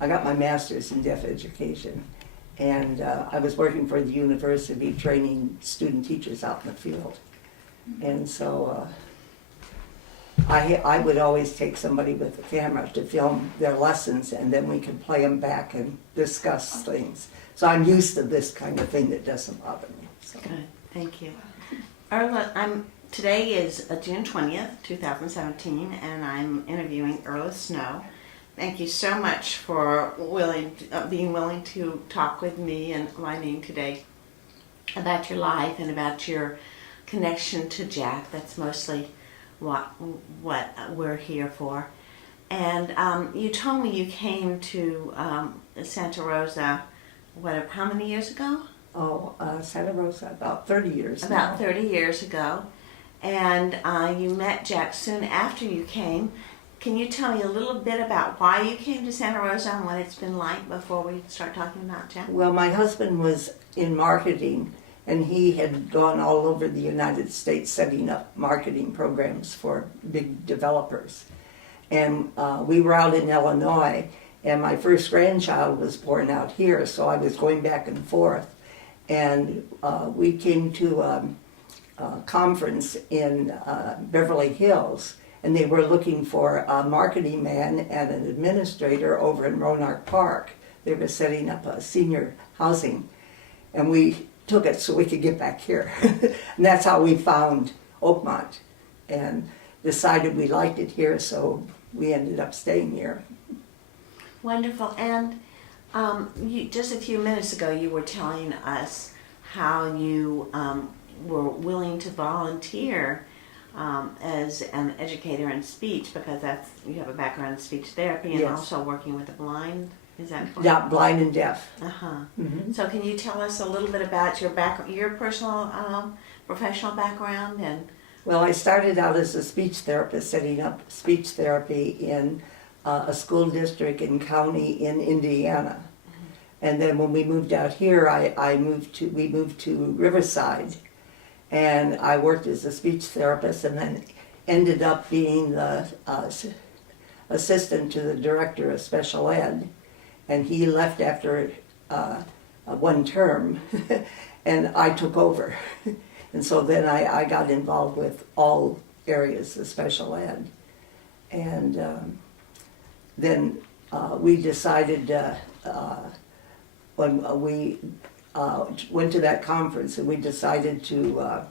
I got my master's in deaf education, and I was working for the university training student teachers out in the field. And so I would always take somebody with a camera to film their lessons, and then we could play them back and discuss things. So I'm used to this kind of thing that doesn't bother me. So. Good, thank you. Earla, today is June 20th, 2017, and I'm interviewing Earla Snow. Thank you so much for being willing to talk with me and learning today about your life and about your connection to Jack. That's mostly what we're here for. And you told me you came to Santa Rosa, how many years ago? Santa Rosa, about 30 years About now. 30 years ago. And you met Jack soon after you came. Can you tell me a little bit about why you came to Santa Rosa and what it's been like before we start talking about Jack? Well, my husband was in marketing, and he had gone all over the United States setting up marketing programs for big developers. And we were out in Illinois, and my first grandchild was born out here, so I was going back and forth. And we came to a conference in Beverly Hills, and they were looking for a marketing man and an administrator over in Roanoke Park. They were setting up a senior housing, and we took it so we could get back here. And that's how we found Oakmont and decided we liked it here, so we ended up staying here. Wonderful. And just a few minutes ago you were telling us how you were willing to volunteer as an educator in speech, because you have a background in speech therapy and Yes. also working with the blind. Is that correct? Yeah, blind and deaf. Mm-hmm. So can you tell us a little bit about your personal professional background? And Well, I started out as a speech therapist, setting up speech therapy in a school district and county in Indiana. And then when we moved out here, we moved to Riverside, and I worked as a speech therapist, and then ended up being the assistant to the director of special ed. And he left after one term, and I took over. And so then I got involved with all areas of special ed. And then we decided when we went to that conference, and we decided to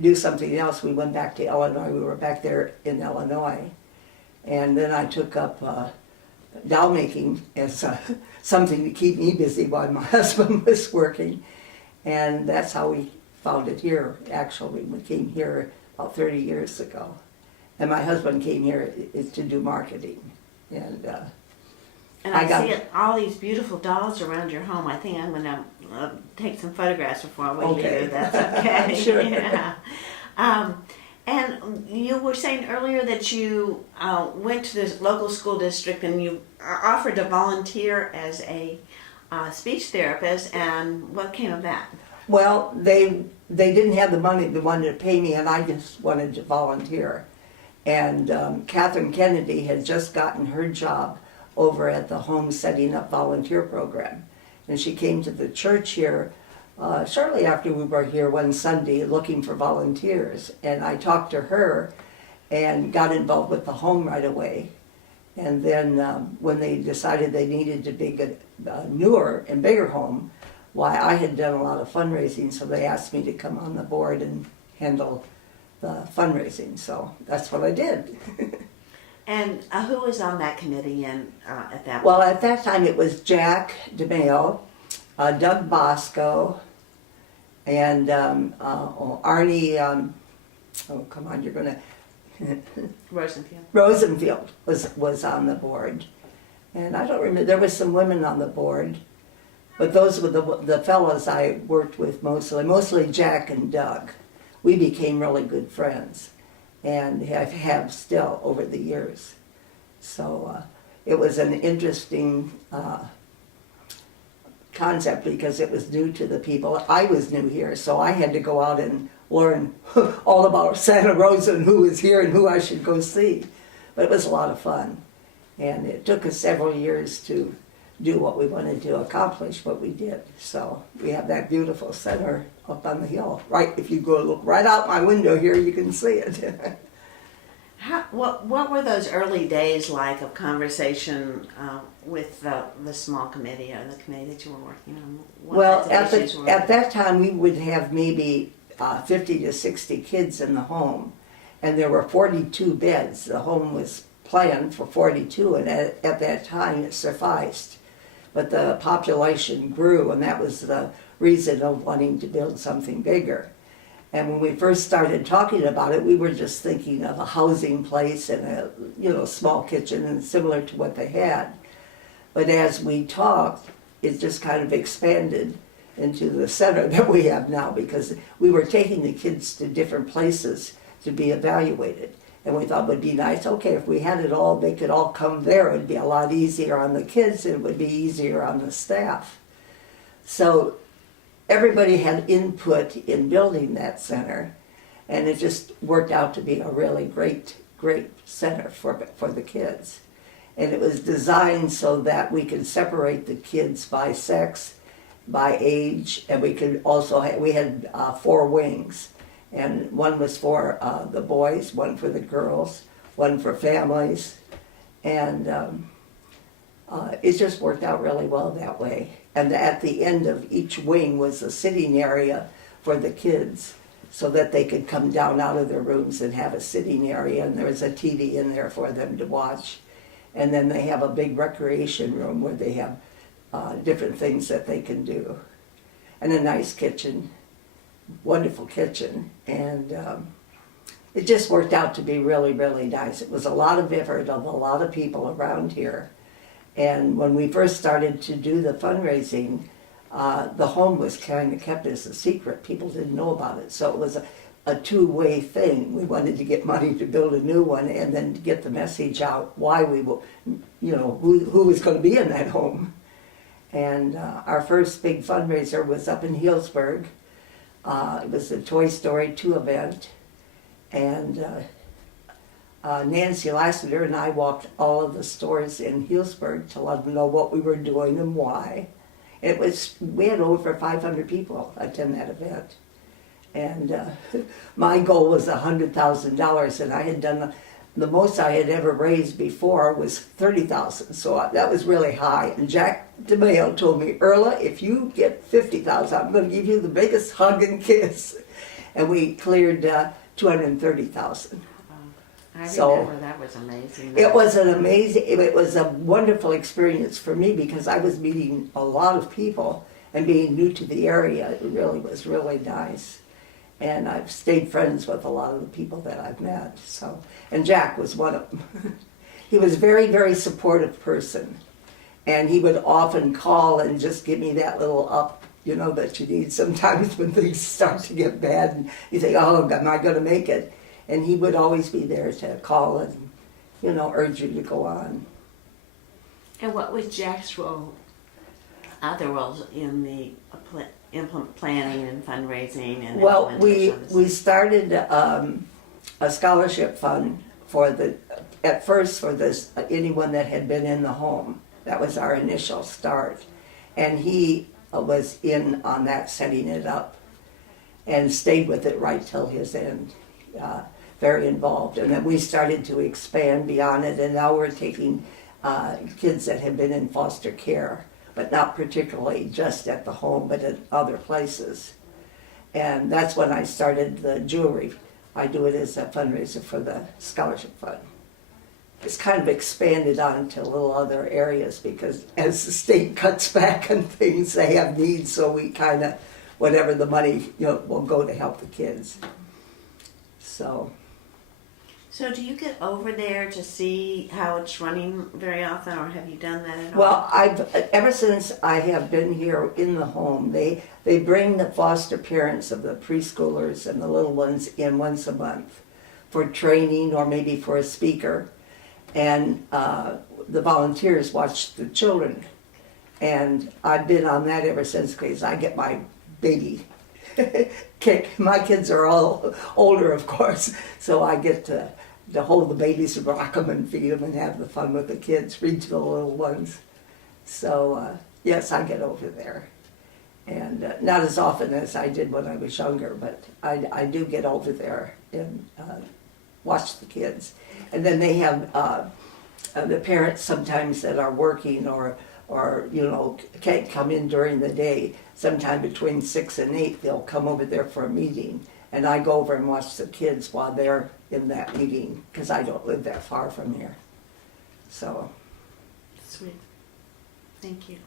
do something else. We went back to Illinois. We were back there in Illinois. And then I took up doll making as something to keep me busy while my husband was working. And that's how we found it here, actually. We came here about 30 years ago. And my husband came here to do marketing. And I see all these beautiful dolls around your home. I think I'm going to take some photographs before we leave. That's okay. Sure. Yeah. And you were saying earlier that you went to this local school district and you offered to volunteer as a speech therapist, and what came of that? Well, they didn't have the money. They wanted to pay me, and I just wanted to volunteer. And Catherine Kennedy had just gotten her job over at the home setting up volunteer program. And she came to the church here shortly after we were here one Sunday looking for volunteers. And I talked to her and got involved with the home right away. And then when they decided they needed to make a newer and bigger home, why, I had done a lot of fundraising, so they asked me to come on the board and handle the fundraising. So that's what I did. And who was on that committee at that Well, at that time it was Jack DeMayo, Doug Bosco, and Arnie, oh come on, you're going to... Rosenfield was on the board. And I don't remember, there was some women on the board, but those were the fellows I worked with mostly Jack and Doug. We became really good friends, and have still over the years. So it was an interesting concept because it was new to the people. I was new here, so I had to go out and learn all about Santa Rosa and who was here and who I should go see. But it was a lot of fun. And it took us several years to do what we wanted to accomplish, but we did. So we have that beautiful center up on the hill. Right, if you go look right out my window here, you can see it. What were those early days like of conversation with the small committee or the committee that you were working on? Well, at that time, we would have maybe 50 to 60 kids in the home, and there were 42 beds. The home was planned for 42, and at that time it sufficed. But the population grew, and that was the reason of wanting to build something bigger. And when we first started talking about it, we were just thinking of a housing place and a small kitchen and similar to what they had. But as we talked, it just kind of expanded into the center that we have now, because we were taking the kids to different places to be evaluated. And we thought it would be nice, okay, if we had it all, they could all come there. It would be a lot easier on the kids, and it would be easier on the staff. So everybody had input in building that center, and it just worked out to be a really great center for the kids. And it was designed so that we could separate the kids by sex, by age, and we could also we had 4 wings, and one was for the boys, one for the girls, one for families, and it just worked out really well that way. And at the end of each wing was a sitting area for the kids, so that they could come down out of their rooms and have a sitting area, and there was a TV in there for them to watch. And then they have a big recreation room where they have different things that they can do. And a nice kitchen, wonderful kitchen. And it just worked out to be really, really nice. It was a lot of effort of a lot of people around here. And when we first started to do the fundraising, the home was kind of kept as a secret. People didn't know about it. So it was a two-way thing. We wanted to get money to build a new one, and then to get the message out why we were, who was going to be in that home. And our first big fundraiser was up in Healdsburg. It was the Toy Story 2 event, and Nancy Lassiter and I walked all of the stores in Healdsburg to let them know what we were doing and why. We had over 500 people attend that event. And my goal was $100,000, and I had done the most I had ever raised before was $30,000, so that was really high. And Jack DeMayo told me, Earla, if you get $50,000, I'm going to give you the biggest hug and kiss. And we cleared $230,000. I So remember that was amazing. It was a wonderful experience for me, because I was meeting a lot of people, and being new to the area, it really was really nice. And I've stayed friends with a lot of the people that I've met. So, and Jack was one of them. He was a very, very supportive person. And he would often call and just give me that little up, that you need sometimes when things start to get bad. And you think, oh, am I going to make it? And he would always be there to call and, urge you to go on. And what was Jack's role, other roles in the planning and fundraising and Well, implementation of we this? started a scholarship fund at first for anyone that had been in the home. That was our initial start. And he was in on that, setting it up, and stayed with it right till his end. Very involved. And then we started to expand beyond it, and now we're taking kids that have been in foster care, but not particularly just at the home, but at other places. And that's when I started the jewelry. I do it as a fundraiser for the scholarship fund. It's kind of expanded on to little other areas, because as the state cuts back on things, they have needs, so we kind of, whatever the money will go to help the kids. So do you get over there to see how it's running very often, or have you done that at all? Well, ever since I have been here in the home, they bring the foster parents of the preschoolers and the little ones in once a month for training, or maybe for a speaker. And the volunteers watch the children. And I've been on that ever since, because I get my baby kick. My kids are all older, of course, so I get to to hold the babies and rock them and feed them and have the fun with the kids, read to the little ones. So yes, I get over there. And not as often as I did when I was younger, but I do get over there and watch the kids. And then they have the parents sometimes that are working or can't come in during the day. Sometime between 6 and 8, they'll come over there for a meeting. And I go over and watch the kids while they're in that meeting because I don't live that far from here. So. Sweet. Thank you.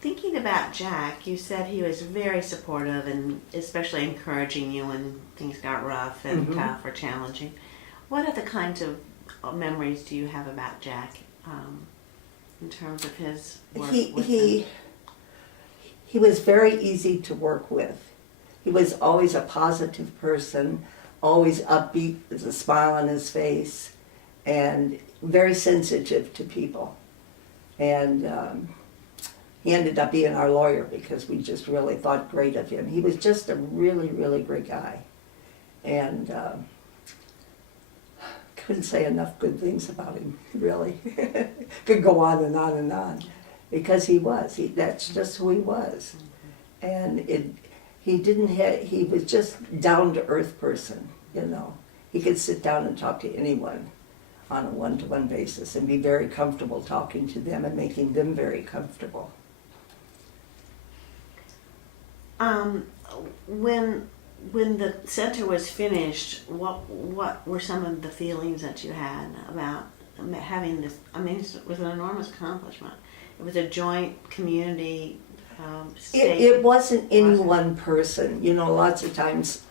Thinking about Jack, you said he was very supportive and especially encouraging you when things got rough and tough or challenging. What other kinds of memories do you have about Jack in terms of his work with them? He was very easy to work with. He was always a positive person, always upbeat with a smile on his face, and very sensitive to people. And he ended up being our lawyer because we just really thought great of him. He was just a really, really great guy. And couldn't say enough good things about him, really. Could go on and on and on. Because he was. That's just who he was. And he was just down-to-earth person, you know. He could sit down and talk to anyone on a one-to-one basis and be very comfortable talking to them and making them very comfortable. When the center was finished, what were some of the feelings that you had about having this? I mean, it was an enormous accomplishment. It was a joint community state. It wasn't any one person. You know, lots of times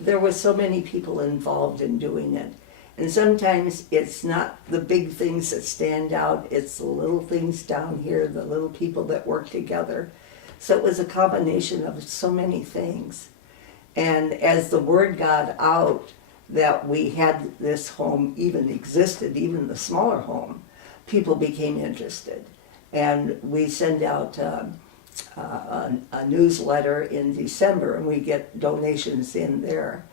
there were so many people involved in doing it. And sometimes it's not the big things that stand out, it's the little things down here, the little people that work together. So it was a combination of so many things. And as the word got out that we had this home even existed, even the smaller home, people became interested. And we send out a newsletter in December and we get donations in there.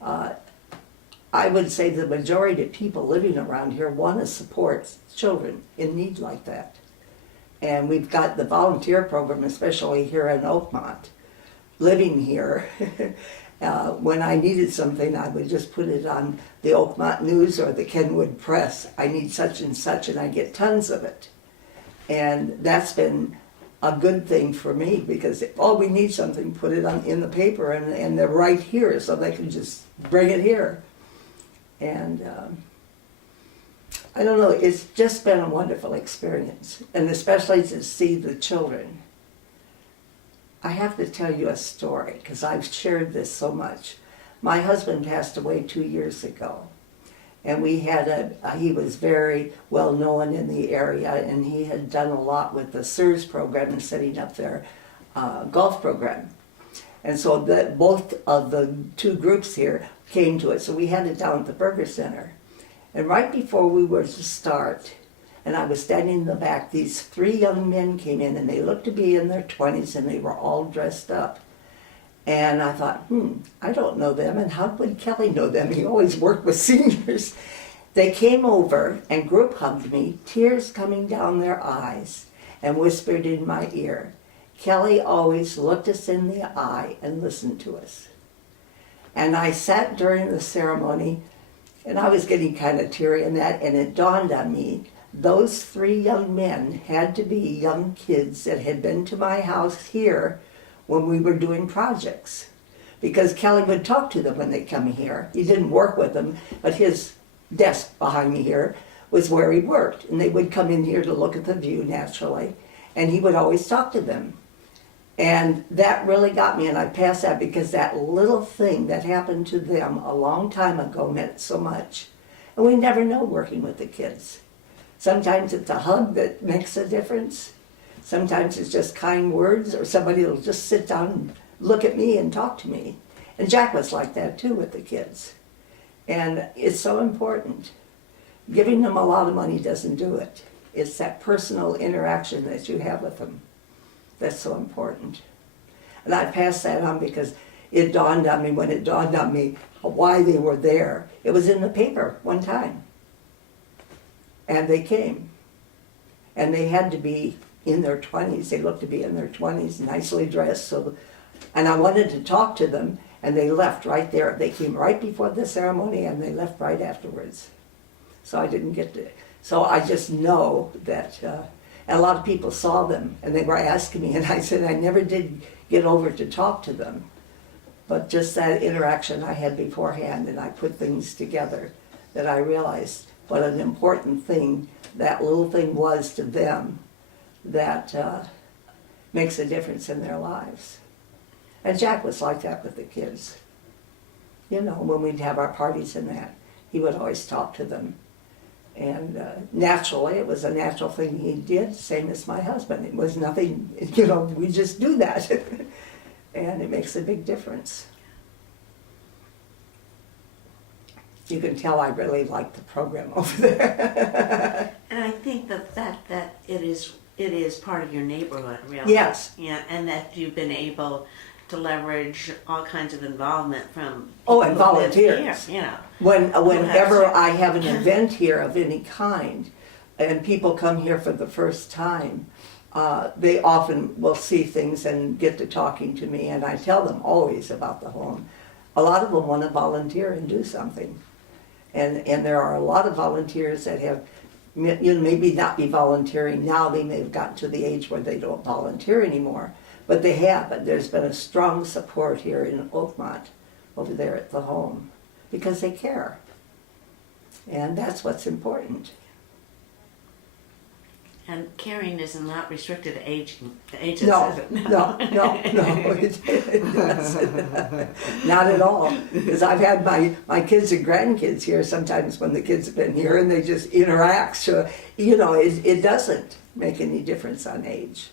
I would say the majority of people living around here want to support children in need like that. And we've got the volunteer program, especially here in Oakmont. Living here, when I needed something, I would just put it on the Oakmont News or the Kenwood Press. I need such and such, and I get tons of it. And that's been a good thing for me because we need something, put it in the paper, and they're right here, so they can just bring it here. And I don't know, it's just been a wonderful experience, and especially to see the children. I have to tell you a story because I've shared this so much. My husband passed away 2 years ago, and we had he was very well known in the area, and he had done a lot with the SIRS program and setting up their golf program. And so both of the two groups here came to it, so we had it down at the Burger Center. And right before we were to start, and I was standing in the back, these 3 young men came in, and they looked to be in their 20s, and they were all dressed up. And I thought, I don't know them, and how would Kelly know them? He always worked with seniors. They came over and group hugged me, tears coming down their eyes, and whispered in my ear, Kelly always looked us in the eye and listened to us. And I sat during the ceremony, and I was getting kind of teary in that, and it dawned on me, those 3 young men had to be young kids that had been to my house here when we were doing projects. Because Kelly would talk to them when they come here. He didn't work with them, but his desk behind me here was where he worked. And they would come in here to look at the view naturally. And he would always talk to them. And that really got me, and I passed that because that little thing that happened to them a long time ago meant so much. And we never know working with the kids. Sometimes it's a hug that makes a difference. Sometimes it's just kind words, or somebody will just sit down and look at me and talk to me. And Jack was like that too with the kids. And it's so important. Giving them a lot of money doesn't do it. It's that personal interaction that you have with them that's so important. And I pass that on because it dawned on me when it dawned on me why they were there. It was in the paper one time. And they came. And they had to be in their 20s. They looked to be in their 20s, nicely dressed. And I wanted to talk to them, and they left right there. They came right before the ceremony, and they left right afterwards. So I didn't get to. So I just know that, and a lot of people saw them, and they were asking me, and I said I never did get over to talk to them. But just that interaction I had beforehand, and I put things together, that I realized what an important thing that little thing was to them that makes a difference in their lives. And Jack was like that with the kids. You know, when we'd have our parties and that, he would always talk to them. And naturally, it was a natural thing he did, same as my husband. It was nothing, you know, we just do that. And it makes a big difference. You can tell I really like the program over there. And I think that it is part of your neighborhood, really. Yes. Yeah, and that you've been able to leverage all kinds of involvement from Oh, people and who live volunteers. here, you know. Whenever I have an event here of any kind, and people come here for the first time, they often will see things and get to talking to me, and I tell them always about the home. A lot of them want to volunteer and do something. And there are a lot of volunteers that have, you know, maybe not be volunteering now. They may have gotten to the age where they don't volunteer anymore, but they have. But there's been a strong support here in Oakmont over there at the home because they care. And that's what's important. And caring is not restricted to ages, No, is it? no, it doesn't. Not at all. Because I've had my kids and grandkids here sometimes when the kids have been here and they just interact. So, you know, it doesn't make any difference on age.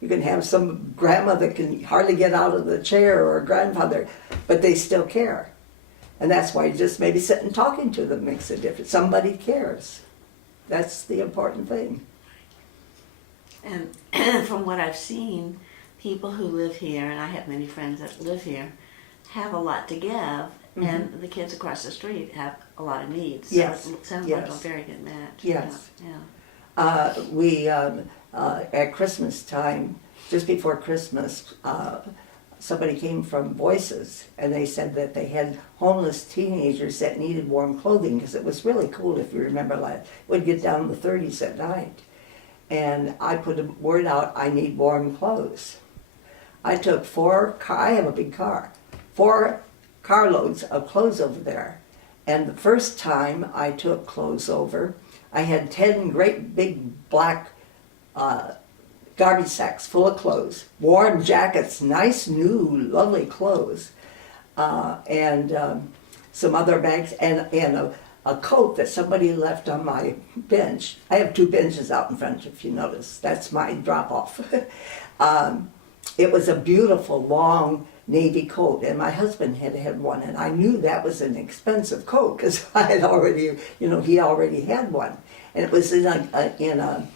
You can have some grandma that can hardly get out of the chair or a grandfather, but they still care. And that's why just maybe sitting and talking to them makes a difference. Somebody cares. That's the important thing. And from what I've seen, people who live here, and I have many friends that live here, have a lot to give, and the kids across the street have a lot of needs. So Yes. it sounds Yes. like a very good match. Yes. Yeah. We at Christmas time, just before Christmas, somebody came from Voices, and they said that they had homeless teenagers that needed warm clothing because it was really cold. If you remember, like it would get down in the 30s at night. And I put a word out, I need warm clothes. I took I have a big car, 4 carloads of clothes over there. And the first time I took clothes over, I had 10 great big black garbage sacks full of clothes, warm jackets, nice new lovely clothes, and some other bags, and a coat that somebody left on my bench. I have 2 benches out in front, if you notice. That's my drop-off. It was a beautiful, long navy coat, and my husband had one, and I knew that was an expensive coat because I had already, you know, he already had one. And it was in a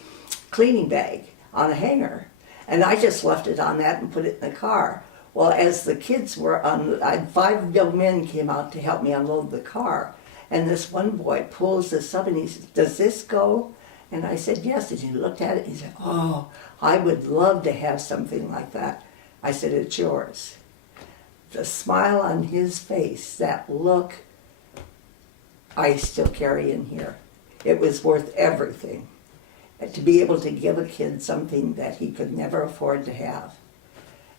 cleaning bag on a hanger. And I just left it on that and put it in the car. Well, as the kids were on, 5 young men came out to help me unload the car. And this one boy pulls this up and he says, "Does this go?" And I said, "Yes." And he looked at it and he said, "Oh, I would love to have something like that." I said, "It's yours." The smile on his face, that look, I still carry in here. It was worth everything. To be able to give a kid something that he could never afford to have.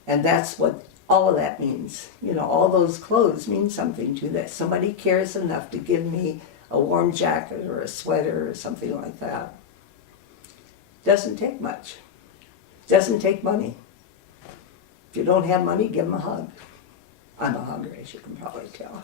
And that's what all of that means. You know, all those clothes mean something to that. Somebody cares enough to give me a warm jacket or a sweater or something like that. Doesn't take much. Doesn't take money. If you don't have money, give them a hug. I'm a hugger, as you can probably tell.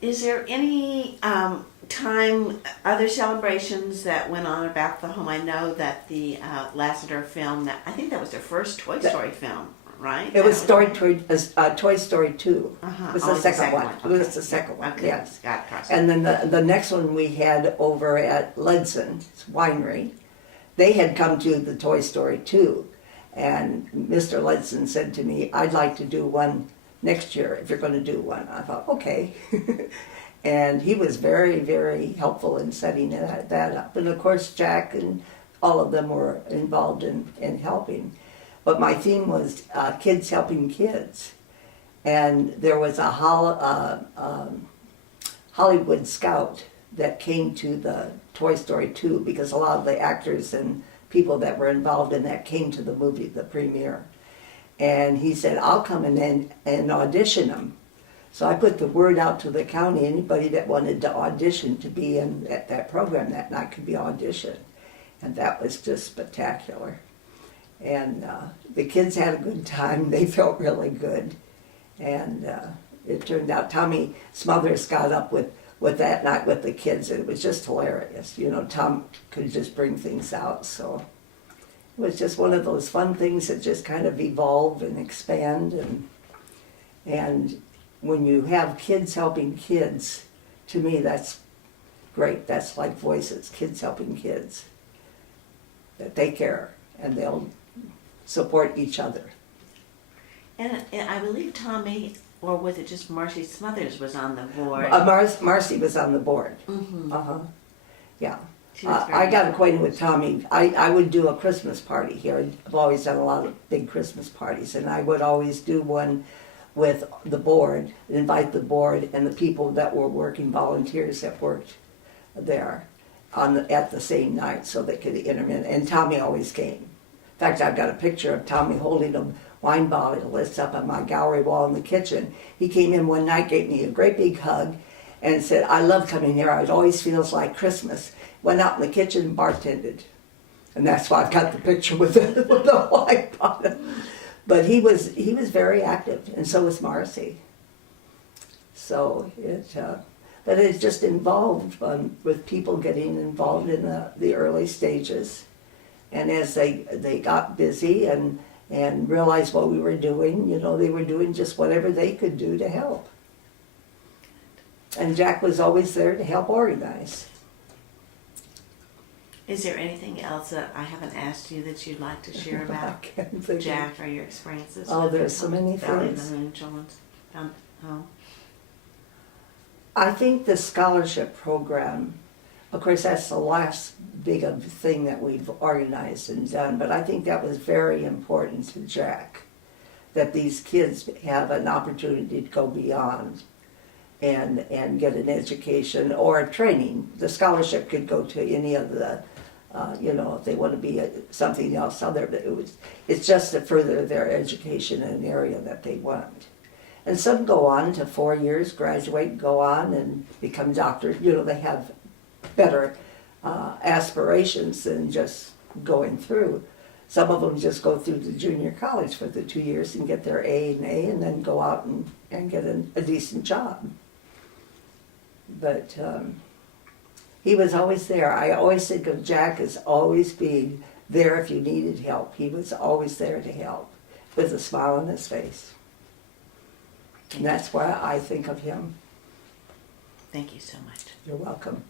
Is there any other celebrations that went on about the home? I know that the Lasseter film, I think that was their first Toy Story film, right? It was Toy Story 2. Uh-huh. It was Oh, the second one. Okay. It was the second one, Okay. yes. Got it. And then the next one we had over at Ledson's Winery, they had come to the Toy Story 2. And Mr. Ledson said to me, I'd like to do one next year if you're going to do one. I thought, okay. And he was very, very helpful in setting that up. And of course, Jack and all of them were involved in helping. But my theme was kids helping kids. And there was a Hollywood scout that came to the Toy Story 2 because a lot of the actors and people that were involved in that came to the movie, the premiere. And he said, I'll come in and audition them. So I put the word out to the county, anybody that wanted to audition to be in that program that night could be auditioned. And that was just spectacular. And the kids had a good time. They felt really good. And it turned out Tommy Smothers got up with that night with the kids, and it was just hilarious. You know, Tom could just bring things out. So it was just one of those fun things that just kind of evolve and expand. And when you have kids helping kids, to me that's great. That's like Voices, kids helping kids. That they care and they'll support each other. And I believe Tommy, or was it just Marcy Smothers, was on the board? Marcy was on the board. Mm-hmm. Yeah. She was very I got helpful. acquainted with Tommy. I would do a Christmas party here. I've always done a lot of big Christmas parties, and I would always do one with the board, invite the board and the people that were working, volunteers that worked there at the same night so they could intermin. And Tommy always came. In fact, I've got a picture of Tommy holding a wine bottle list up on my gallery wall in the kitchen. He came in one night, gave me a great big hug, and said, I love coming here. It always feels like Christmas. Went out in the kitchen and bartended. And that's why I've got the picture with the wine bottle. But he was very active, and so was Marcy. So but it's just involved with people getting involved in the early stages. And as they got busy and realized what we were doing, you know, they were doing just whatever they could do to help. And Jack was always there to help organize. Is there anything else that I haven't asked you that you'd like to share I about can't think of- Jack or your experiences? Oh, with there's the so many Valley of things. the Moon Children's Home? I think the scholarship program, of course, that's the last big of thing that we've organized and done, but I think that was very important to Jack, that these kids have an opportunity to go beyond and get an education or a training. The scholarship could go to any of the, if they want to be something else other, but it's just to further their education in an area that they want. And some go on to 4 years, graduate, go on and become doctors. You know, they have better aspirations than just going through. Some of them just go through the junior college for the 2 years and get their A and then go out and get a decent job. But he was always there. I always think of Jack as always being there if you needed help. He was always there to help with a smile on his face. And that's why I think of him. Thank you so much. You're welcome.